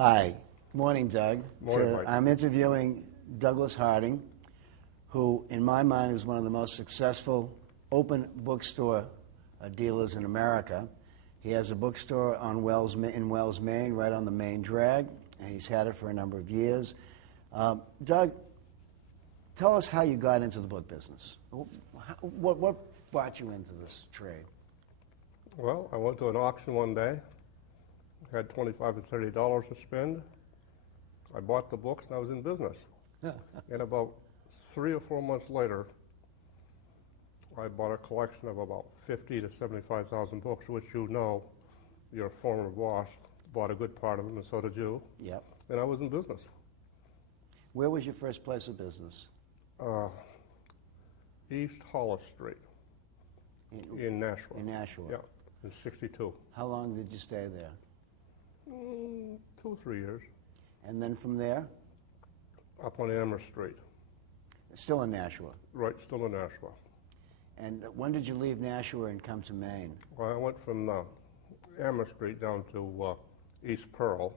Hi. Morning, Doug. Morning, Mike. I'm interviewing Douglas Harding, who, in my mind, is one of the most successful open bookstore dealers in America. He has a bookstore in Wells, Maine, right on the Maine Drag, and he's had it for a number of years. Doug, tell us how you got into the book business. What brought you into this trade? Well, I went to an auction one day, had $25 to $30 to spend. I bought the books and I was in business. And about 3 or 4 months later, I bought a collection of about 50 to 75,000 books, which you know, your former boss bought a good part of them, and so did you. Yep. And I was in business. Where was your first place of business? East Hollis Street in Nashua. In Nashua. Yeah, in 62. How long did you stay there? 2 or 3 years. And then from there? Up on Amherst Street. Still in Nashua. Right, still in Nashua. And when did you leave Nashua and come to Maine? Well, I went from Amherst Street down to East Pearl,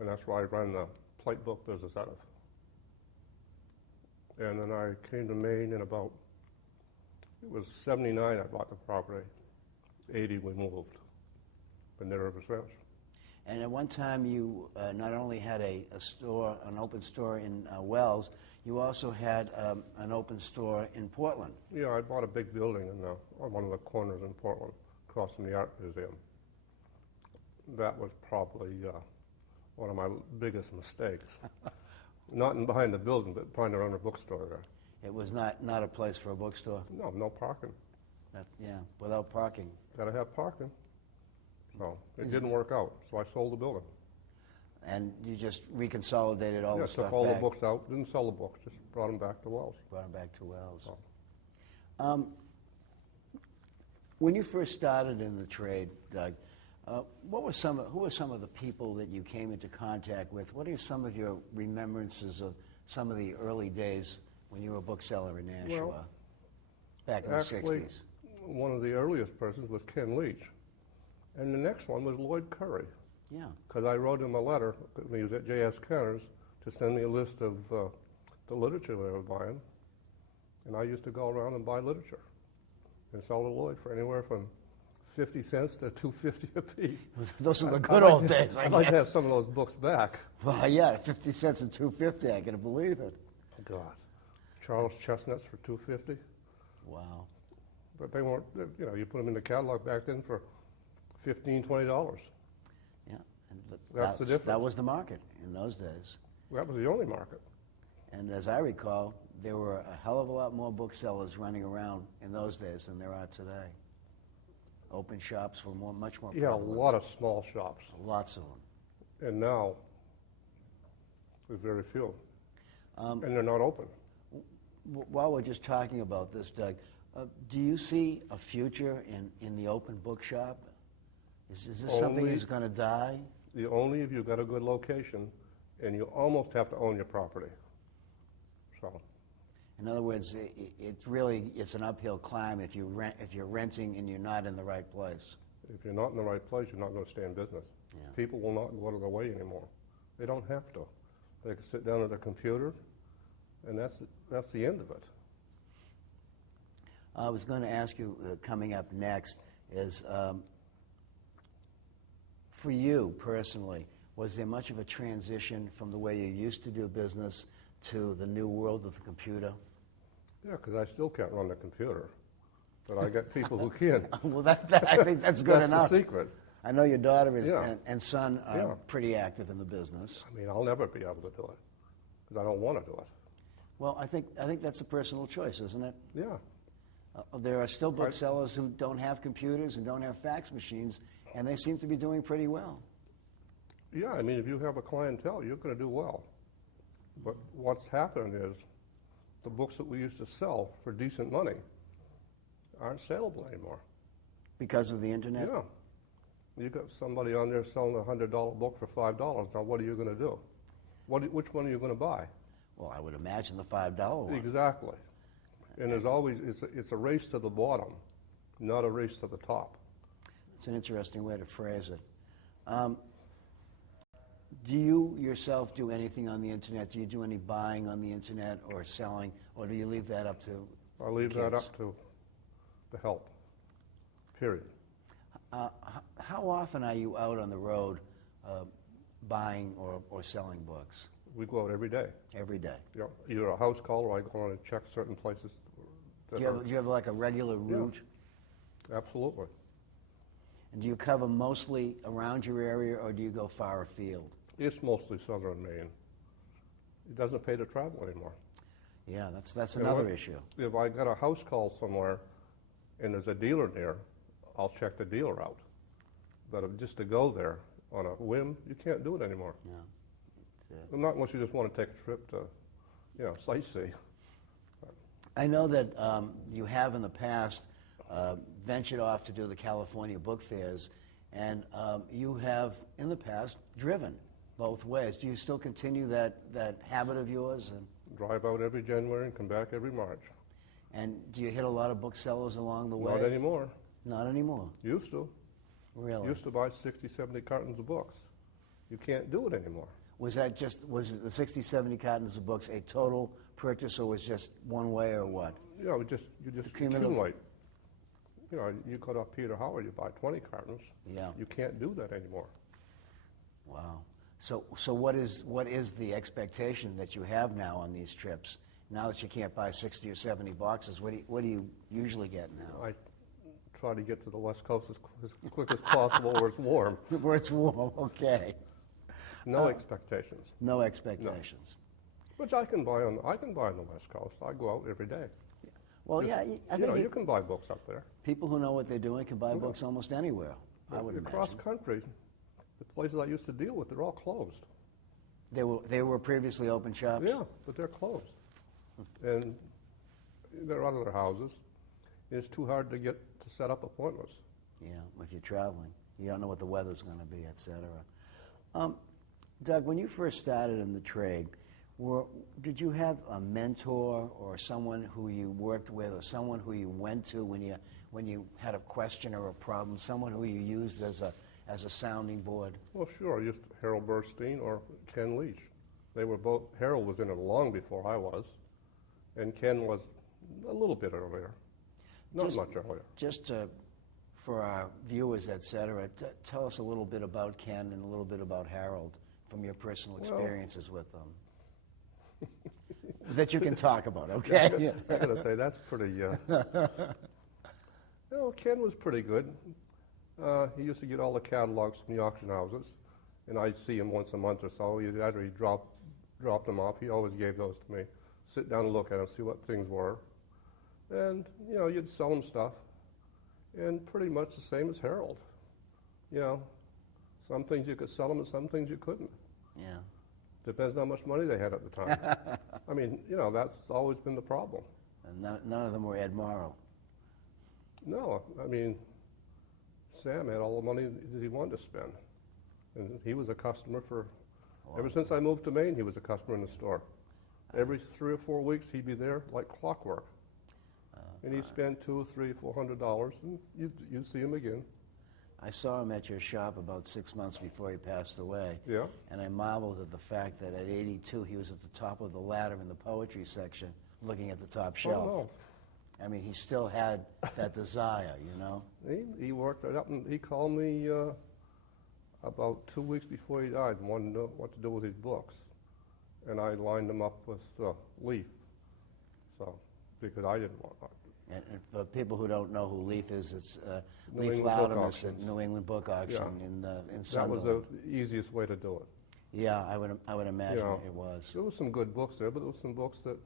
and that's where I ran the plate book business out of. And then I came to Maine in about, it was 79 I bought the property. 80 we moved. Been there ever since. And at one time you not only had a store, an open store in Wells, you also had an open store in Portland. Yeah, I bought a big building on one of the corners in Portland, across from the Art Museum. That was probably one of my biggest mistakes. Not in behind the building, but trying to run a bookstore there. It was not a place for a bookstore? No parking. Yeah, without parking. Got to have parking. So it didn't work out, so I sold the building. And you just reconsolidated all the stuff took all back. the books out, didn't sell the books, just brought them back to Wells. Brought them back to Wells. Oh. When you first started in the trade, Doug, who were some of the people that you came into contact with? What are some of your remembrances of some of the early days when you were a bookseller in Nashua, back in the 60s? One of the earliest persons was Ken Leach, and the next one was Lloyd Curry. Yeah. Because I wrote him a letter when he was at J.S. Kenner's to send me a list of the literature they were buying, and I used to go around and buy literature and sell to Lloyd for anywhere from 50 cents to $2.50 a piece. Those were the good old days, I I'd like guess. to have some of those books back. Well, yeah, 50 cents and $2.50, I can believe it. Oh, God. Charles Chestnuts for $2.50. Wow. But they weren't, you put them in the catalog back then for $15, $20. Yeah. And That's the difference. That was the market in those days. That was the only market. And as I recall, there were a hell of a lot more booksellers running around in those days than there are today. Open shops were much more Yeah, a prevalent. lot of small shops. Lots of them. And now, there's very few. And they're not open. While we're just talking about this, Doug, do you see a future in the open bookshop? Is this something that's going to die? Only if you've got a good location, and you almost have to own your property. So, in other words, it's an uphill climb if you're renting and you're not in the right place. if you're not in the right place, you're not going to stay in business. Yeah. People will not go out of their way anymore. They don't have to. They can sit down at a computer, and that's the end of it. I was going to ask you, coming up next, is for you personally, was there much of a transition from the way you used to do business to the new world of the computer? Yeah, because I still can't run the computer, but I got people who can. Well, I think that's good enough. That's the secret. I know your daughter Yeah. and son are Yeah. pretty active in the business. I mean, I'll never be able to do it because I don't want to do it. Well, I think that's a personal choice, isn't it? Yeah. There are still booksellers who don't have computers and don't have fax machines, and they seem to be doing pretty well. Yeah, I mean, if you have a clientele, you're going to do well. But what's happened is the books that we used to sell for decent money aren't saleable anymore. Because of the internet? Yeah. You got somebody on there selling a $100 book for $5. Now, what are you going to do? Which one are you going to buy? Well, I would imagine the $5 one. Exactly. And there's always, it's a race to the bottom, not a race to the top. It's an interesting way to phrase it. Do you yourself do anything on the internet? Do you do any buying on the internet or selling, or do you leave that up to I leave that kids? up to the help, period. How often are you out on the road buying or selling books? We go out every day. Every day. You know, either a house call or I go on and check certain places. Do you have like a regular route? Absolutely. And do you cover mostly around your area, or do you go far afield? It's mostly southern Maine. It doesn't pay to travel anymore. Yeah, that's You know another what? issue. If I got a house call somewhere and there's a dealer near, I'll check the dealer out. But just to go there on a whim, you can't do it anymore. Yeah. Well, not unless you just want to take a trip to, sightsee. I know that you have in the past ventured off to do the California book fairs, and you have in the past driven both ways. Do you still continue that habit of yours? Drive out every January and come back every March. And do you hit a lot of booksellers along the way? Not anymore. Not anymore. Used to. Really? Used to buy 60, 70 cartons of books. You can't do it anymore. Was the 60, 70 cartons of books a total purchase, or was just one way, or what? You just Cumulative. accumulate. You go to Peter Howard, you buy 20 cartons. Yeah. You can't do that anymore. Wow. So what is the expectation that you have now on these trips? Now that you can't buy 60 or 70 boxes, what do you usually get now? I try to get to the West Coast as quick as possible where it's warm. Where it's warm, okay. No expectations. No expectations. Which I can buy on the West Coast. I go out every day. Well, Just- yeah, I think you can buy books up there. people who know what they're doing can buy books almost anywhere, I would Across imagine. country, the places I used to deal with, they're all closed. They were previously open shops? Yeah, but they're closed. And they're out of their houses. It's too hard to get to set up appointments. Yeah, if you're traveling. You don't know what the weather's going to be, et cetera. Doug, when you first started in the trade, did you have a mentor or someone who you worked with or someone who you went to when you had a question or a problem, someone who you used as a sounding board? Well, sure. I used Harold Burstein or Ken Leach. They were both, Harold was in it long before I was, and Ken was a little bit earlier. Not Just- much earlier. Just for our viewers, et cetera, tell us a little bit about Ken and a little bit about Harold from your personal experiences with them. That you can talk about, okay? I gotta say, that's pretty, Ken was pretty good. He used to get all the catalogs from the auction houses, and I'd see him once a month or so. After he dropped them off, he always gave those to me. Sit down and look at them, see what things were. And, you'd sell them stuff, and pretty much the same as Harold. Some things you could sell them and some things you couldn't. Yeah. Depends on how much money they had at the time. I mean, that's always been the problem. And none of them were Ed Morrow. No, I mean, Sam had all the money that he wanted to spend. And he was a customer ever since I moved to Maine, he was a customer in the store. Every 3 or 4 weeks, he'd be there like clockwork. And he'd spend $200, $300, $400, and you'd see him again. I saw him at your shop about 6 months before he passed away. Yeah. And I marveled at the fact that at 82, he was at the top of the ladder in the poetry section, looking at the top shelf. Oh, I mean, he still had that desire, no. He worked it up, and he called me about 2 weeks before he died and wanted to know what to do with his books. And I lined him up with Leaf, because I didn't want that. And for people who don't know who Leaf is, it's New Leaf England Book Loudon at Auctions. New England Book Auction in That was Sunderland. the easiest way to do it. Yeah, I would imagine it was. There was some good books there, but there was some books that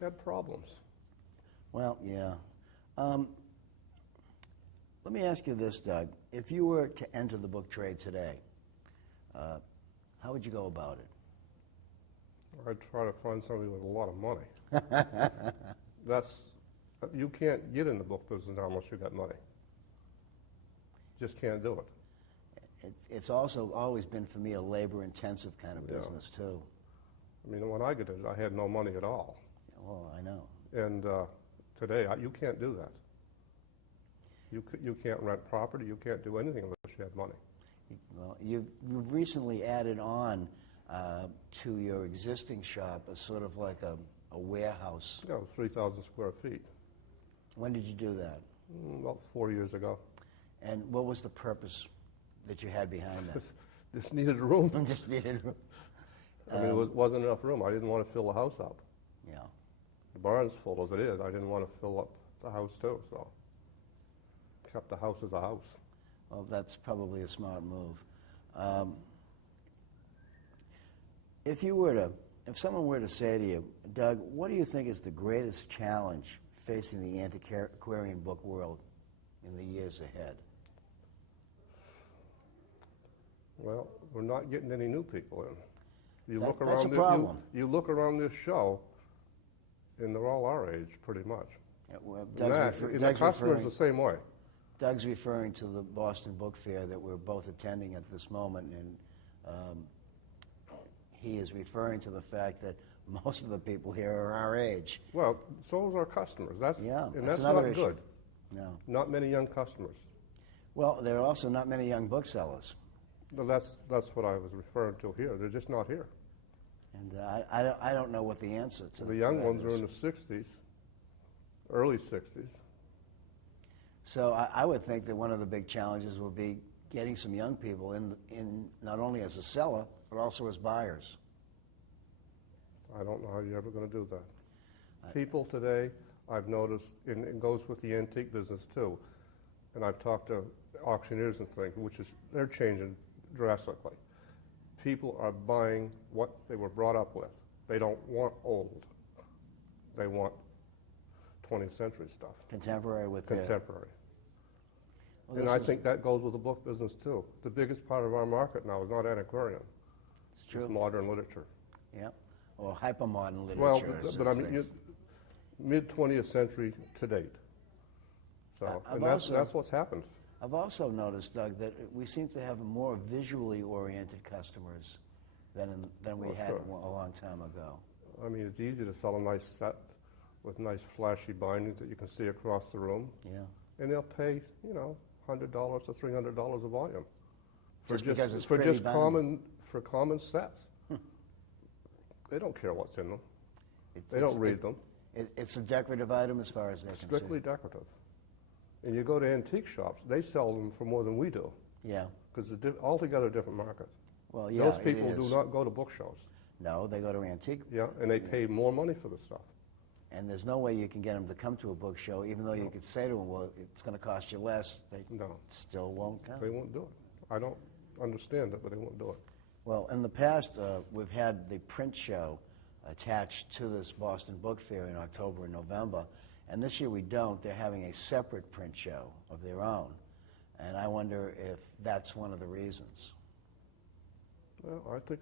had problems. Well, yeah. Let me ask you this, Doug. If you were to enter the book trade today, how would you go about it? I'd try to find somebody with a lot of money. You can't get in the book business unless you got money. Just can't do it. It's also always been for me a labor-intensive kind of business too. I mean, when I got in, I had no money at all. Well, I know. And today, you can't do that. You can't rent property. You can't do anything unless you have money. Well, you've recently added on to your existing shop a sort of like a warehouse. Yeah, it was 3,000 square feet, When did you do that? about 4 years ago. And what was the purpose that you had behind that? Just needed a room. Just needed. I mean, it wasn't enough room. I didn't want to fill the house up. Yeah. The barn's full as it is. I didn't want to fill up the house too, so kept the house as a house. Well, that's probably a smart move. If someone were to say to you, Doug, what do you think is the greatest challenge facing the antiquarian book world in the years ahead? Well, we're not getting any new people in. You look That's around a problem. You look around this show, and they're all our age, pretty much. Yeah, well, And the customer's the same way. Doug's referring to the Boston Book Fair that we're both attending at this moment, and he is referring to the fact that most of the people here are our age. Well, so is our customers. That's that's not another issue. good. No. Not many young customers. Well, there are also not many young booksellers, But that's what I was referring to here. They're just not here. and I don't know what the answer to The young that ones are is. in the 60s, early 60s. So I would think that one of the big challenges will be getting some young people in not only as a seller, but also as buyers. I don't know how you're ever going to do that. People today, I've noticed, and it goes with the antique business too, and I've talked to auctioneers and things, they're changing drastically. People are buying what they were brought up with. They don't want old. They want 20th century stuff. Contemporary with Contemporary. Well, And this I is- think that goes with the book business too. The biggest part of our market now is not antiquarian. It's true. It's modern literature. Yeah. Or hypermodern literature. Well, as but I mean, things. mid-20th century to date. So, I've and that's also- what's happened. I've also noticed, Doug, that we seem to have more visually oriented customers than we Oh, had sure. a long time ago. I mean, it's easy to sell a nice set with nice flashy bindings that you can see across the room, Yeah. and they'll pay, $100 to $300 a volume Just because it's for pretty just binding. common sets. They don't care what's in them. They It's- don't read them. It's a decorative item as far as they're concerned. Strictly decorative. And you go to antique shops, they sell them for more than we do Yeah. because it's altogether different market. Well, yeah, Those people it do is. not go to book shows. No, they go to antique. Yeah, and they pay more money for the stuff. And there's no way you can get them to come to a book show, even though you could say to them, well, it's going to cost you less. They No, still won't come. they won't do it. I don't understand it, but they won't do it. Well, in the past, we've had the print show attached to this Boston Book Fair in October and November, and this year we don't. They're having a separate print show of their own, and I wonder if that's one of the reasons. Well, I think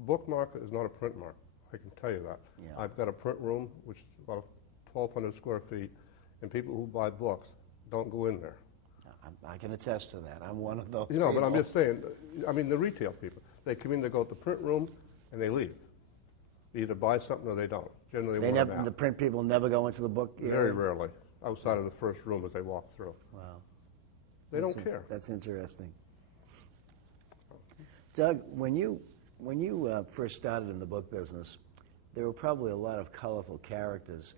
book market is not a print market. I can tell you that. Yeah. I've got a print room, which is about 1,200 square feet, and people who buy books don't go in there. I can attest to that. I'm one of those But I'm people. just saying, I mean, the retail people, they come in, they go to the print room, and they leave. They either buy something or they don't. Generally, They one never, of them. the print people never go into the book area? Very rarely, outside of the first room as they walk through. Wow. They That's don't care. That's interesting. Doug, when you first started in the book business, there were probably a lot of colorful characters.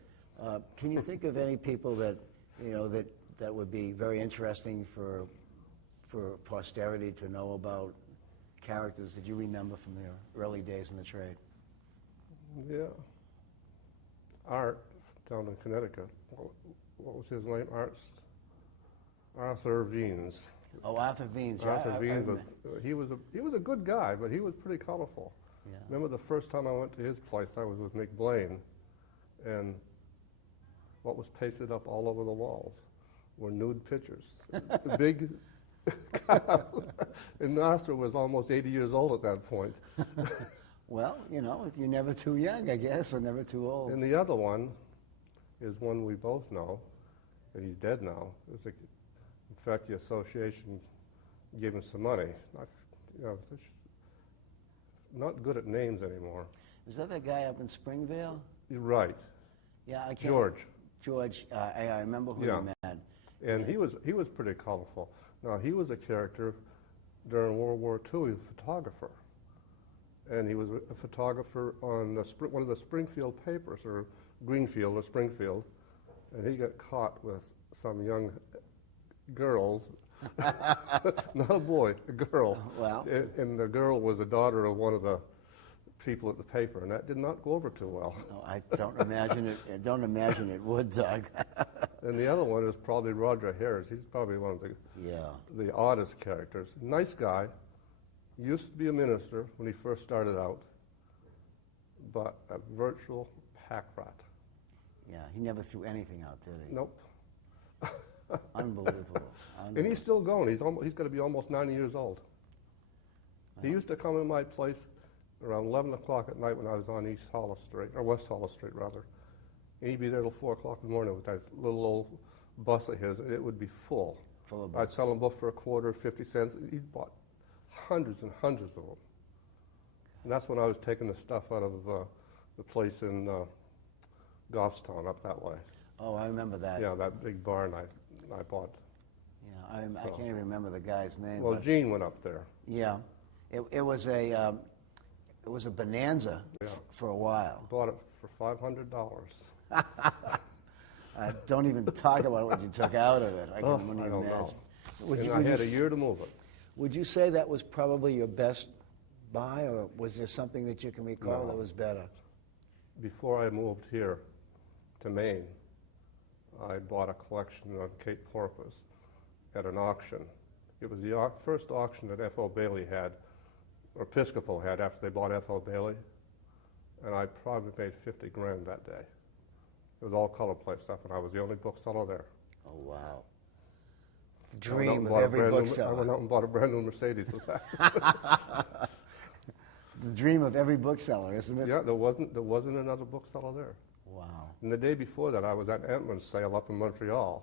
Can you think of any people that that would be very interesting for posterity to know about, characters that you remember from your early days in the trade? Yeah. Art down in Connecticut. What was his name? Arthur Veens. Oh, Arthur Veens. Yeah, Arthur I Veens. remember. He was a good guy, but he was pretty colorful. Yeah. Remember the first time I went to his place, I was with Mick Blaine, and what was pasted up all over the walls were nude pictures. The big and Arthur was almost 80 years old at that point. Well, you're never too young, I guess, or never too old. And the other one is one we both know, and he's dead now. In fact, the association gave him some money. They're not good at names anymore. Is that guy up in Springvale? You're right. Yeah, I can't. George. George, I remember who Yeah. you meant. And he was pretty colorful. Now, he was a character during World War II. He was a photographer. And he was a photographer on one of the Springfield papers, or Greenfield or Springfield. And he got caught with some young girls, not a boy, a girl. Wow. And the girl was the daughter of one of the people at the paper, and that did not go over too well. No, I don't imagine it. I don't imagine it would, Doug. And the other one is probably Roger Harris. He's probably one of Yeah. the oddest characters. Nice guy. Used to be a minister when he first started out, but a virtual pack rat. Yeah. He never threw anything out, did he? Nope. Unbelievable. And he's still going. He's going to be almost 90 years old. He used to come in my place around 11 o'clock at night when I was on East Hollis Street, or West Hollis Street, rather. And he'd be there till 4 o'clock in the morning with that little old bus of his. It would be full. Full of I'd books. sell him both for a quarter, 50 cents. He bought hundreds and hundreds of them. And that's when I was taking the stuff out of the place in Goffstown up that way. Oh, I remember that. Yeah, that big barn I bought. Yeah, I can't even remember the guy's name. Well, but Gene went up there. yeah, it was a bonanza Yeah. for a while. Bought it for $500. Don't even talk about what you took out of it. I Oh, can I even don't imagine. know. Would And you, I would, you, had a s- year to move it. would you say that was probably your best buy, or was there something that you can recall No. that was better? Before I moved here to Maine, I bought a collection on Cape Porpoise at an auction. It was the first auction that F.O. Bailey had, or Episcopal had, after they bought F.O. Bailey, and I probably made 50 grand that day. It was all color plate stuff, and I was the only bookseller there. Oh, wow. I went out Dream and of bought a every brand new- I bookseller. went out and bought a brand new Mercedes with that. The dream of every bookseller, isn't it? Yeah, there wasn't another bookseller there. Wow. And the day before that, I was at Antman's sale up in Montreal.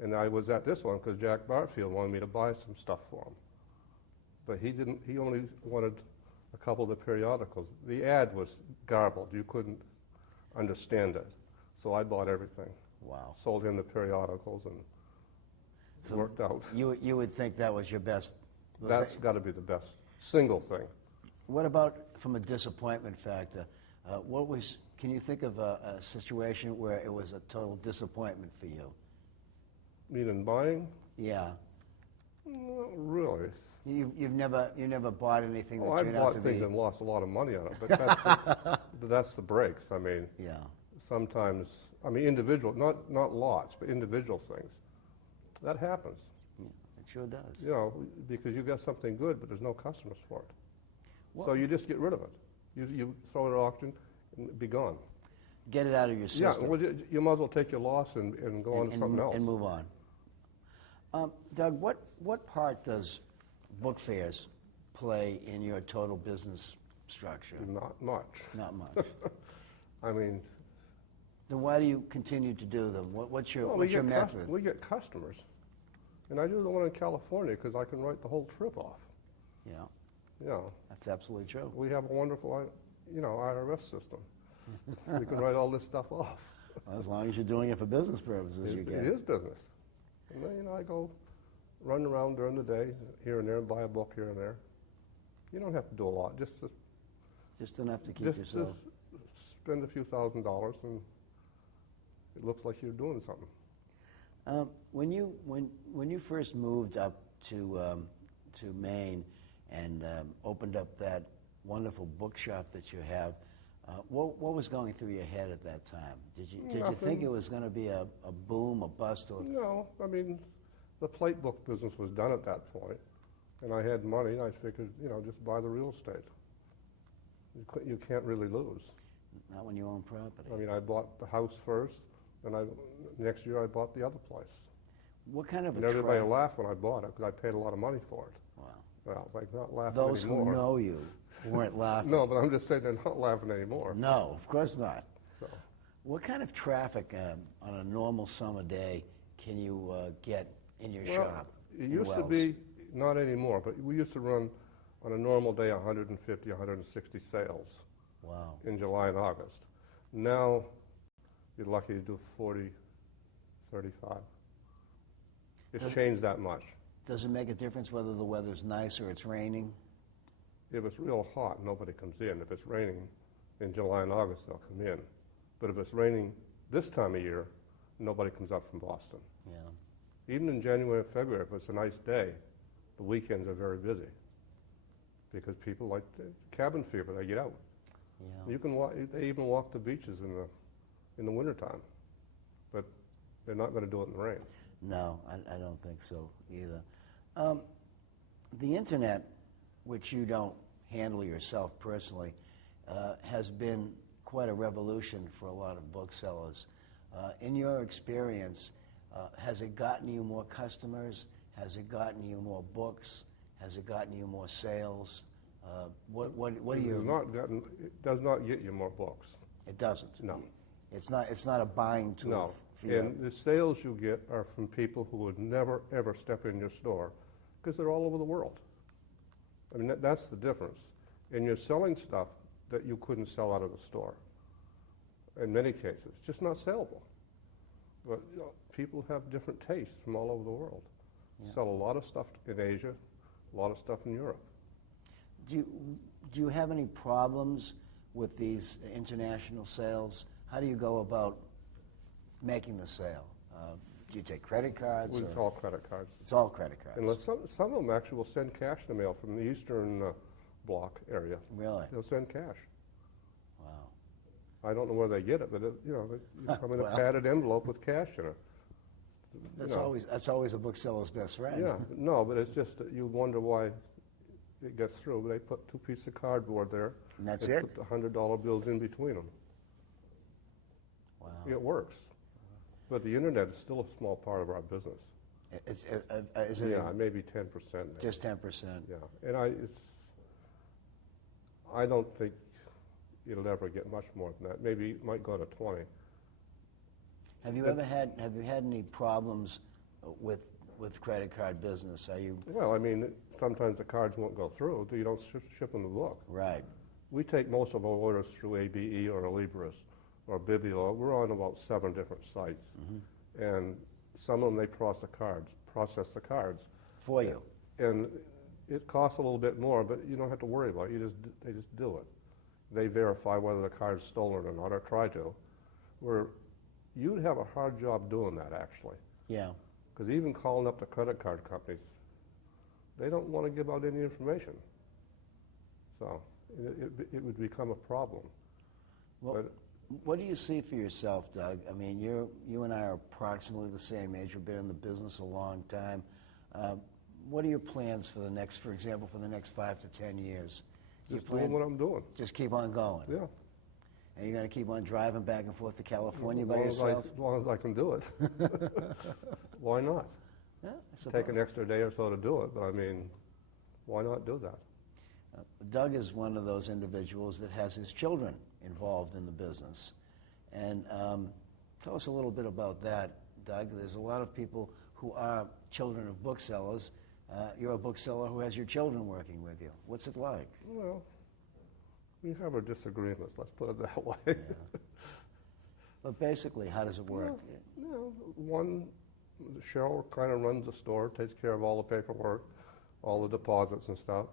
And I was at this one because Jack Barfield wanted me to buy some stuff for him. But he didn't, he only wanted a couple of the periodicals. The ad was garbled. You couldn't understand it. So I bought everything. Wow. Sold him the periodicals, and it worked out. You would think that was your best. was That's that- got to be the best single thing. What about from a disappointment factor? Can you think of a situation where it was a total disappointment for you? Meaning buying? Yeah. Not really. You never bought anything that Well, I turned out bought to things be. and lost a lot of money on it, but but that's the breaks. I mean, Yeah. sometimes, I mean, individual, not lots, but individual things. That happens, It sure does. you know, because you got something good, but there's no customers for it. So Well- you just get rid of it. You throw it at auction and be gone. Get it out of your Yeah, system. well, you might as well take your loss and go on to something else. And move on. Doug, what part does book fairs play in your total business structure? Not much. Not much. I mean, Then why do you continue to do them? What's your well, what's your method? we get customers. And I do the one in California because I can write the whole trip off. Yeah, You know, that's absolutely true. we have a wonderful, IRS system. We can write all this stuff off. As long as you're doing it for business purposes, you It get is business. And then, I go run around during the day, here and there, and buy a book here and there. You don't have to do a lot. just enough to keep Just yourself. spend a few $1,000s, and it looks like you're doing something. When you first moved up to Maine and opened up that wonderful bookshop that you have, what was going through your head at that time? Did you think Nothing. it was going to be a boom, a bust, or No, I mean, the plate book business was done at that point, and I had money, and I figured, just buy the real estate. You can't really lose. not when you own property? I mean, I bought the house first, and next year I bought the other place. What kind of And a everybody trap? laughed when I bought it, because I paid a lot of money for it. Wow. Well, like, not laughing Those anymore. who know you weren't laughing. No, but I'm just saying they're not laughing anymore. No, of course not. So, What kind of traffic on a normal summer day can you get in your well, shop? it in used to Wells? be, not anymore, but we used to run, on a normal day, 150, 160 sales Wow. in July and August. Now, you're lucky to do 40, 35. It's changed that much. Does it make a difference whether the weather's nice or it's raining? If it's real hot, nobody comes in. If it's raining in July and August, they'll come in. But if it's raining this time of year, nobody comes up from Boston. Yeah. Even in January and February, if it's a nice day, the weekends are very busy because people like the cabin fever. They get out. Yeah. You can walk, they even walk the beaches in the wintertime, but they're not going to do it in the rain. No, I don't think so either. The internet, which you don't handle yourself personally, has been quite a revolution for a lot of booksellers. In your experience, has it gotten you more customers? Has it gotten you more books? Has it gotten you more sales? What do you? It does not get you more books. It doesn't. No. It's not a buying tool. No. For you. And the sales you get are from people who would never, ever step in your store because they're all over the world. I mean, that's the difference. And you're selling stuff that you couldn't sell out of the store. In many cases, it's just not sellable. But people have different tastes from all over the world. Yeah. Sell a lot of stuff in Asia, a lot of stuff in Europe. Do you have any problems with these international sales? How do you go about making the sale? Do you take credit cards? It's all credit cards. It's all credit cards. Unless some of them actually will send cash in the mail from the Eastern Bloc area. Really? They'll send cash. Wow. I don't know where they get it, but you come in Well. a padded envelope with cash in it. That's always a bookseller's best friend. Yeah, no, but it's just that you wonder why it gets through. They put 2 pieces of cardboard there. And that's they it? Put the $100 bills in between them. Wow. It works. But the internet is still a small part of our business. Is it Yeah, maybe 10%. Maybe. just 10%? Yeah, and I don't think it'll ever get much more than that. Maybe it might go to 20. Have you had any problems with credit card business? Are you Well, I mean, sometimes the cards won't go through. You don't ship them the book. right? We take most of our orders through ABE or Libris or Bibilo. We're on about 7 different sites, and some of them they process the cards, For you? and it costs a little bit more, but you don't have to worry about it. They just do it. They verify whether the card's stolen or not, or try to. Where you'd have a hard job doing that actually, Yeah. because even calling up the credit card companies, they don't want to give out any information. So it would become a problem. Well, But what do you see for yourself, Doug? I mean, you and I are approximately the same age. You've been in the business a long time. What are your plans for for example, for the next 5 to 10 years? just doing what I'm doing. Just keep on going. Yeah. And you're going to keep on driving back and forth to California As by long as yourself? as long as I can do it. Why not? Yeah, I suppose. Take an extra day or so to do it, but I mean, why not do that? Doug is one of those individuals that has his children involved in the business. And tell us a little bit about that, Doug. There's a lot of people who are children of booksellers. You're a bookseller who has your children working with you. What's it like? Well, we have our disagreements, let's put it that way. Yeah. But basically, how does it work? Cheryl kind of runs the store, takes care of all the paperwork, all the deposits and stuff,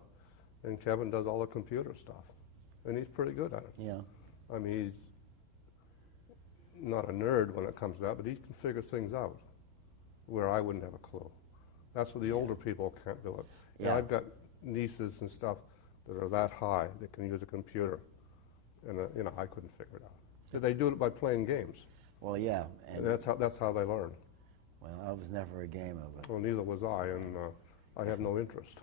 and Kevin does all the computer stuff, and he's pretty good at it. Yeah. I mean, he's not a nerd when it comes to that, but he can figure things out where I wouldn't have a clue. That's where the older people can't do it. And Yeah. I've got nieces and stuff that are that high that can use a computer, and I couldn't figure it out. They do it by playing games, Well, yeah. and that's how they learn. Well, I was never a game of it. Well, neither was I, and I have no interest.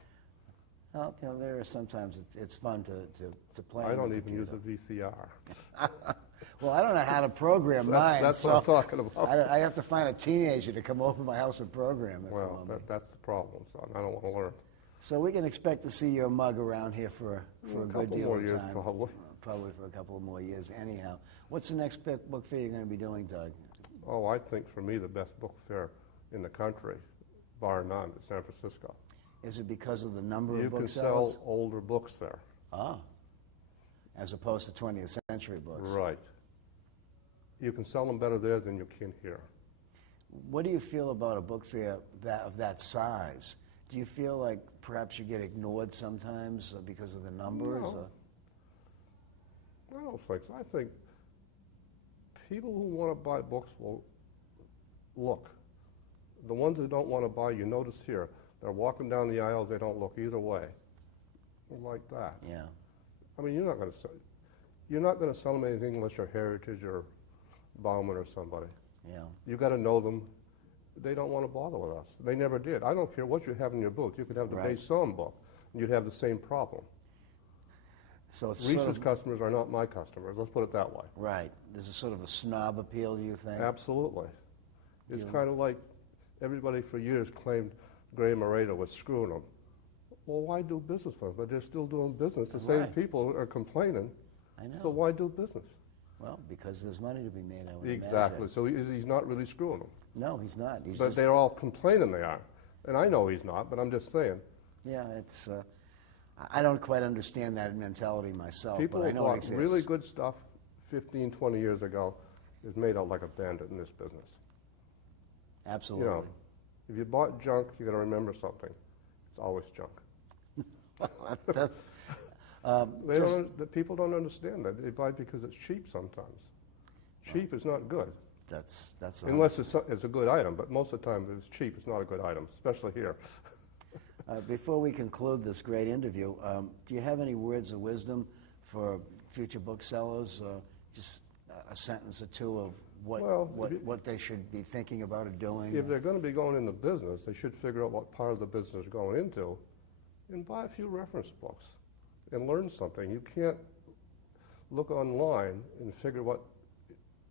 Well, there are sometimes it's fun to play. I on don't the even use computer. a VCR. Well, I don't know how to program mine. That's so what I'm talking about. I have to find a teenager to come over to my house and program it Well, for me. that's the problem, son. I don't want to learn. So we can expect to see your mug around here for a good couple deal more of years, time. probably. Probably for a couple of more years anyhow. What's the next book fair you're going to be doing, Doug? Oh, I think for me the best book fair in the country, bar none, is San Francisco. Is it because of the number You of can booksellers? sell older books there. Ah, as opposed to 20th century books. Right. You can sell them better there than you can here. What do you feel about a book fair of that size? Do you feel like perhaps you get ignored sometimes because of the numbers? No. Or? I don't think so. I think people who want to buy books will look. The ones who don't want to buy, you notice here, they're walking down the aisles, they don't look either way. Like that. Yeah. I mean, you're not going to sell them anything unless you're Heritage or Bauman or somebody. Yeah. You got to know them. They don't want to bother with us. They never did. I don't care what you have in your booth. You could have the Right. Besson book, and you'd have the same problem. So it's Reese's sort of, customers are not my customers. Let's put it that way. right. There's a sort of a snob appeal, do you think? Absolutely. It's Yeah. kind of like everybody for years claimed Gray Moreto was screwing them. Well, why do business with them? But they're still doing business. The same Right. people are complaining. I know. So why do business? Well, because there's money to be made, I would Exactly. imagine. So he's not really screwing them. No, he's not. He's But just, they're all complaining they are. And I know he's not, but I'm just saying. yeah, it's, I don't quite understand that mentality myself, People but I who know it bought exists. really good stuff 15, 20 years ago is made out like a bandit in this business. Absolutely. You know, if you bought junk, you got to remember something. It's always junk. That- The people don't understand that. They buy because it's cheap sometimes. Cheap is not good, that's unless it's a good item. But most of the time, if it's cheap, it's not a good item, especially here. Before we conclude this great interview, do you have any words of wisdom for future booksellers? Just a sentence or two of Well, if you- what they should be thinking about or doing? If they're going to be going into business, they should figure out what part of the business they're going into and buy a few reference books and learn something. You can't look online and figure what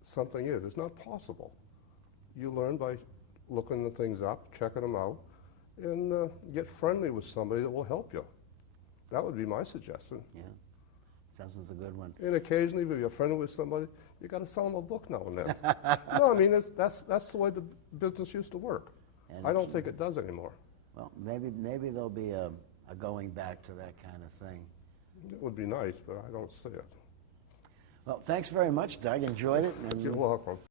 something is. It's not possible. You learn by looking the things up, checking them out, and get friendly with somebody that will help you. That would be my suggestion. Yeah, sounds like a good one. And occasionally, if you're friendly with somebody, you got to sell them a book now and then. No, I mean, that's the way the business used to work. And I don't it's- think it does anymore. Well, maybe there'll be a going back to that kind of thing. It would be nice, but I don't see it. Well, thanks very much, Doug. Enjoyed it. And You're welcome.